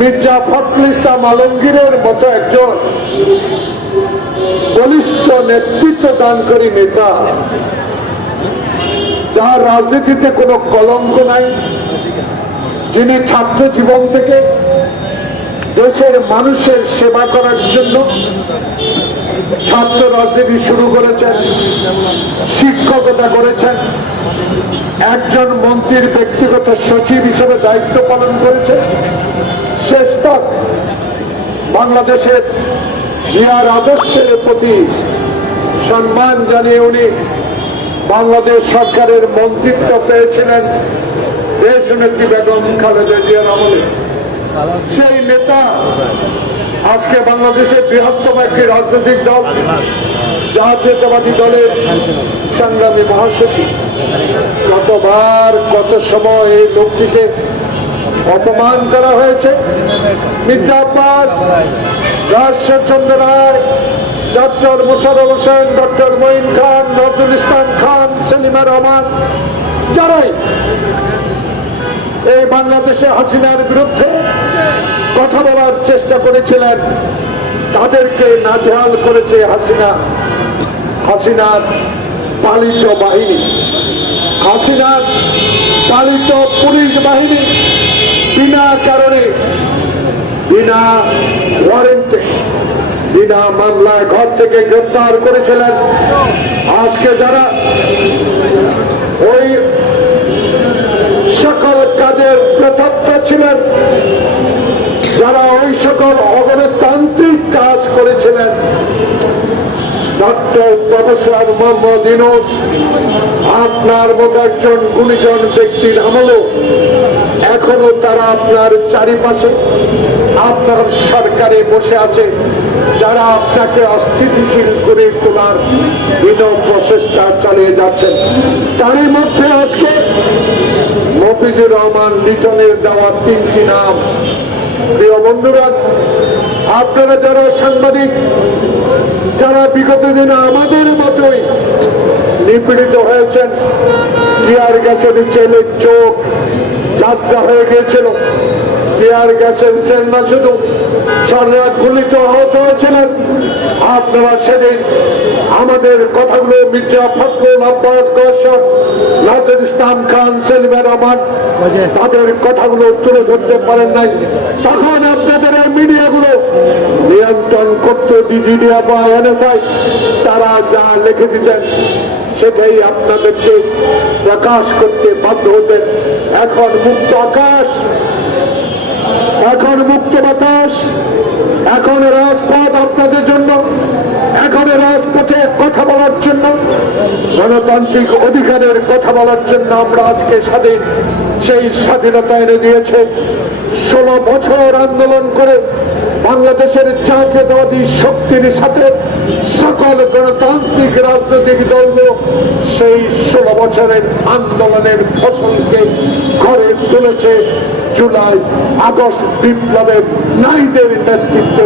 মির্জা ফখরুল ইসলাম আলমগীরের মতো একজন বলিষ্ঠ নেতৃত্ব দানকারী নেতা, যার রাজনীতিতে কোনো কলঙ্ক নাই, যিনি ছাত্র জীবন থেকে দেশের মানুষের সেবা করার জন্য ছাত্র রাজনীতি শুরু করেছেন, শিক্ষকতা করেছেন, একজন মন্ত্রীর ব্যক্তিগত সচিব হিসেবে দায়িত্ব পালন করেছেন, শেষ তক বাংলাদেশের জিয়ার আদর্শের প্রতি সম্মান জানিয়ে উনি বাংলাদেশ সরকারের মন্ত্রিত্ব পেয়েছিলেন দেশনেত্রী বেগম খালেদা জিয়ার আমলে। সেই নেতা আজকে বাংলাদেশের বৃহত্তম একটি রাজনৈতিক দল জাতীয়তাবাদী দলের সংগ্রামী মহাসচিব। কতবার কত সময় এই লোকটিকে অপমান করা হয়েছে। মির্জা আব্বাস, রাজশাহচন্দ্র রায়, ডক্টর মোশাররফ হোসেন, ডক্টর মঈন খান, নজরুল ইসলাম খান, সেলিমা রহমান, যারাই এই বাংলাদেশে হাসিনার বিরুদ্ধে কথা বলার চেষ্টা করেছিলেন, তাদেরকে নাজেহাল করেছে হাসিনার পালিত বাহিনী, হাসিনার পালিত পুলিশ বাহিনী। বিনা কারণে, বিনা ওয়ারেন্টে, বিনা মামলায় ঘর থেকে গ্রেফতার করেছিলেন। আজকে যারা ওই সকল কাজের প্রথমটা ছিলেন, যারা ওই সকল অগণতান্ত্রিক কাজ করেছিলেন, ডক্টর প্রফেসর মোহাম্মদ ইউনূস আপনার মতো একজন গুণীজন ব্যক্তির আমলেও এখনো তারা আপনার চারিপাশে আপনার সরকারে বসে আছে, যারা আপনাকে অস্থিতিশীল করে তোলার বিনম্র প্রচেষ্টা চালিয়ে যাচ্ছেন। তারই মধ্যে আজকে মফিজুর রহমান লিটনের দেওয়া 3টি নাম। প্রিয় বন্ধুরা, আপনারা যারা সাংবাদিক, যারা বিগত দিনে আমাদের মতোই নিপীড়িত হয়েছেন, টিয়ার গ্যাসের চেলে চোখ ঝাঁঝরা হয়ে গিয়েছিল, টিয়ার গ্যাসের সেল না শুধু সারা গুলিত আহত হয়েছিলেন, আপনারা সেদিন আমাদের কথাগুলো মির্জা ফখরুল, আব্বাস গওহর, নজরুল ইসলাম খান, সেলিমা রহমান, তাদের কথাগুলো তুলে ধরতে পারেন নাই। তখন আপনাদের মিডিয়াগুলো নিয়ন্ত্রণ করত ডিজিডিয়া বা এনএসআই, তারা যা লিখে দিতেন সেটাই আপনাদেরকে প্রকাশ করতে বাধ্য হতেন। এখন মুক্ত আকাশ, এখন মুক্ত বাতাস, এখন রাজপথ আপনাদের জন্য, এখন রাজপথে কথা বলার জন্য, গণতান্ত্রিক অধিকারের কথা বলার জন্য আমরা আজকে স্বাধীন। সেই স্বাধীনতা এনে দিয়েছে 16 বছর আন্দোলন করে বাংলাদেশের জাতীয়তাবাদী শক্তির সাথে সকল গণতান্ত্রিক রাজনৈতিক দলগুলো সেই 16 বছরের আন্দোলনের ফসলকে ঘরে তুলেছে জুলাই আগস্ট বিপ্লবের নারীদের নেতৃত্বে।